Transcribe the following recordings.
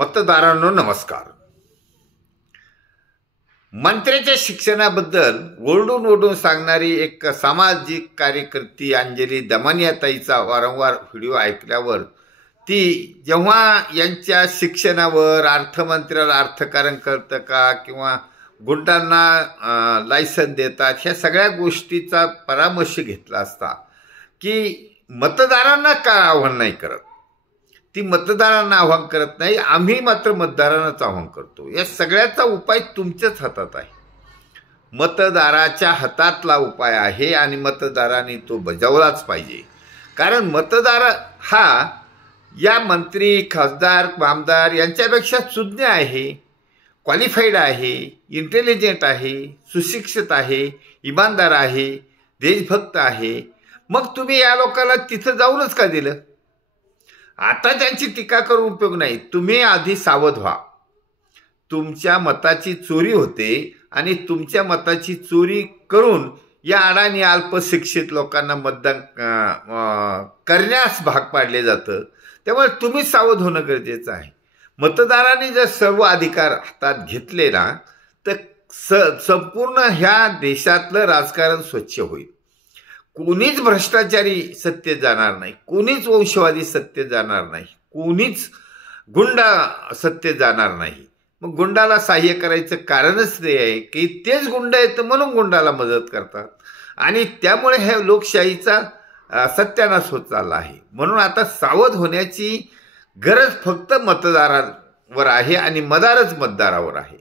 मतदारांनो नमस्कार. मंत्र्याच्या शिक्षणाबद्दल ओरडून सांगणारी एक सामाजिक कार्यकर्ती अंजली दमानियाताईचा वारंवार व्हिडिओ ऐकल्यावर ती जेव्हा यांच्या शिक्षणावर अर्थमंत्र्याला अर्थकारण करतं का किंवा गुंडांना लायसन देतात ह्या सगळ्या गोष्टीचा परामर्श घेतला असता की मतदारांना का आव्हान नाही करत. ती मतदारांना आव्हान करत नाही, आम्ही मात्र मतदारांनाच आव्हान करतो. या सगळ्याचा उपाय तुमच्याच हातात आहे. मतदाराच्या हातातला उपाय आहे आणि मतदारांनी तो बजावलाच पाहिजे. कारण मतदार हा या मंत्री खासदार आमदार यांच्यापेक्षा सुज्ञ आहे, क्वालिफाईड आहे, इंटेलिजंट आहे, सुशिक्षित आहे, इमानदार आहे, देशभक्त आहे. मग तुम्ही या लोकांना तिथं जाऊनच का दिलं? आता त्यांची टीका करून उपयोग नाही. तुम्ही आधी सावध व्हा. तुमच्या मताची चोरी होते आणि तुमच्या मताची चोरी करून या अडाणी अल्पशिक्षित लोकांना मतदान करण्यास भाग पाडले जातं. त्यामुळे तुम्ही सावध होणं गरजेचं आहे. मतदारांनी जर सर्व अधिकार हातात घेतले ना तर संपूर्ण ह्या देशातलं राजकारण स्वच्छ होईल. कोणीच भ्रष्टाचारी सत्तेत जाणार नाही, कोणीच वंशवादी सत्तेत जाणार नाही, कोणीच गुंडा सत्तेत जाणार नाही. मग गुंडाला सहाय्य करायचं कारणच ते आहे की तेच गुंड आहेत म्हणून गुंडाला मदत करतात आणि त्यामुळे हे लोकशाहीचा सत्यानाश होत चालला आहे. म्हणून आता सावध होण्याची गरज फक्त मतदारांवर आहे आणि मदारच मतदारावर आहे.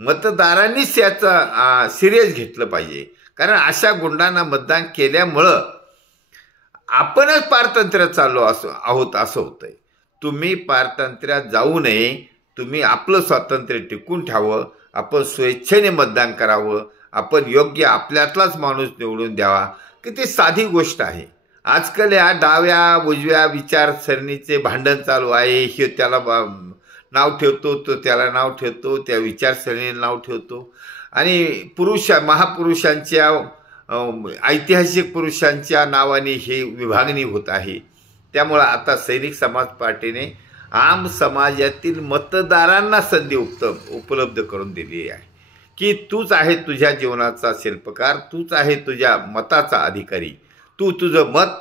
मतदारांनीच याचा सिरियस घेतलं पाहिजे. कारण अशा गुंडांना मतदान केल्यामुळं आपणच पारतंत्र्यात चाललो आहोत असं होतंय. तुम्ही पारतंत्र्यात जाऊ नये, तुम्ही आपलं स्वातंत्र्य टिकून ठेवावं, आपण स्वेच्छेने मतदान करावं, आपण योग्य आपल्यातलाच माणूस निवडून द्यावा. किती साधी गोष्ट आहे. आजकाल या डाव्या उजव्या विचारसरणीचे भांडण चालू आहे. हे त्याला नाव ठेवतो, तो त्याला नाव ठेवतो, त्या विचारसरणीला नाव ठेवतो आणि महापुरुषांच्या ऐतिहासिक पुरुषांच्या नावाने हे विभागणी होत आहे. त्यामुळं आता सैनिक समाज पार्टीने आम समाजातील मतदारांना संधी उपलब्ध करून दिली आहे की तूच आहे तुझ्या जीवनाचा शिल्पकार, तूच आहे तुझ्या मताचा अधिकारी. तू तुझं मत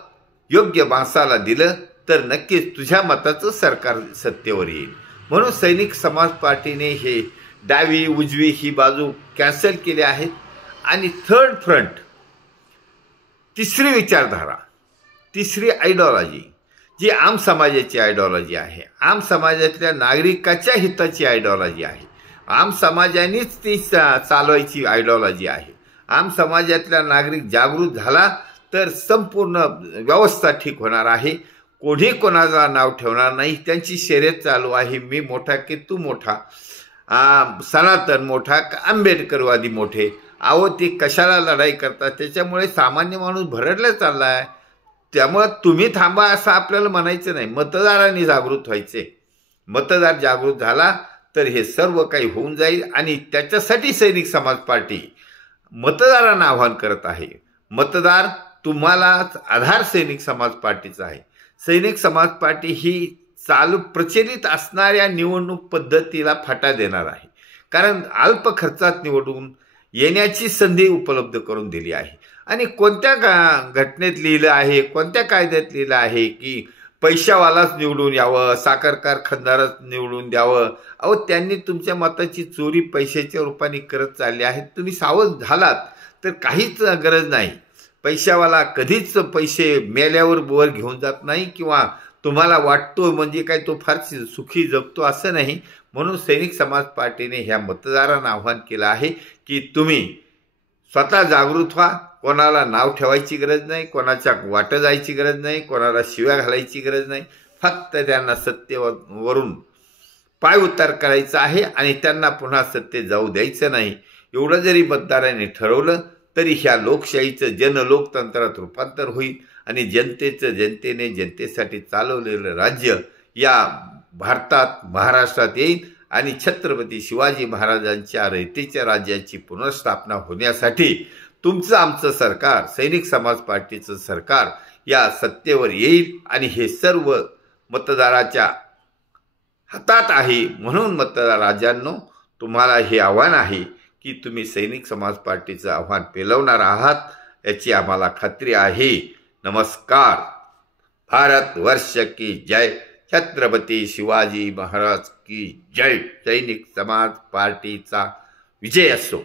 योग्य माणसाला दिलं तर नक्कीच तुझ्या मताचं सरकार सत्तेवर येईल. म्हणून सैनिक समाज पार्टीने हे डावी उजवी ही बाजू कॅन्सल केली आहेत आणि थर्ड फ्रंट, तिसरी विचारधारा, तिसरी आयडिओलॉजी जी आम समाजाची आयडिओलॉजी आहे, आम समाजातल्या नागरिकाच्या हिताची आयडिओलॉजी आहे, आम समाजानेच ती चालवायची आयडिओलॉजी आहे. आम समाजातला नागरिक जागृत झाला तर संपूर्ण व्यवस्था ठीक होणार आहे. कोणी कोणाला नाव ठेवणार नाही. त्यांची शर्यत चालू आहे, मी मोठा की तू मोठा, सनातन मोठा का आंबेडकरवादी मोठे. अहो ते कशाला लढाई करतात? त्याच्यामुळे सामान्य माणूस भरडला चालला आहे. त्यामुळं तुम्ही थांबा असं आपल्याला म्हणायचं नाही. मतदारांनी जागृत व्हायचे. मतदार जागृत झाला तर हे सर्व काही होऊन जाईल आणि त्याच्यासाठी सैनिक समाज पार्टी मतदारांना आवाहन करत आहे. मतदार तुम्हाला आधार सैनिक समाज पार्टीचा आहे. सैनिक समाज पार्टी ही प्रचलित असणाऱ्या निवडणूक पद्धतीला फाटा देणार आहे. कारण अल्प खर्चात निवडून येण्याची संधी उपलब्ध करून दिली आहे. आणि कोणत्या घटनेत लिहिलं आहे, कोणत्या कायद्यात लिहिलं आहे की पैशावालाच निवडून यावं, साखर कारखानदारच निवडून द्यावं? अहो त्यांनी तुमच्या मताची चोरी पैशाच्या रूपाने करत चालली आहे. तुम्ही सावध झालात तर काहीच गरज नाही. पैशावाला कधीच पैसे मेल्यावर वर घेऊन जात नाही किंवा तुम्हाला वाटतो म्हणजे काय तो फार सुखी जगतो असं नाही. म्हणून सैनिक समाज पार्टीने ह्या मतदारांना आव्हान केलं आहे की तुम्ही स्वतः जागृत व्हा. कोणाला नाव ठेवायची गरज नाही, कोणाच्या वाटं जायची गरज नाही, कोणाला शिव्या घालायची गरज नाही. फक्त त्यांना सत्तेवरून पाय उतार करायचा आहे आणि त्यांना पुन्हा सत्तेत जाऊ द्यायचं नाही. एवढं जरी मतदारांनी ठरवलं तरी ह्या लोकशाहीचं जनलोकतंत्रात रूपांतर होईल आणि जनतेने जनतेसाठी चालवलेलं राज्य या भारतात महाराष्ट्रात येईल आणि छत्रपती शिवाजी महाराजांच्या रयतेच्या राज्याची पुनर्स्थापना होण्यासाठी तुमचं आमचं सरकार, सैनिक समाज पार्टीचं सरकार या सत्तेवर येईल आणि हे सर्व मतदाराच्या हातात आहे. म्हणून मतदार राजांनो, तुम्हाला हे आव्हान आहे की तुम्ही सैनिक समाज पार्टीचं आव्हान पेलवणार आहात याची आम्हाला खात्री आहे. नमस्कार. भारत वर्ष की जय. छत्रपती शिवाजी महाराज की जय. सैनिक समाज पार्टीचा विजय असो.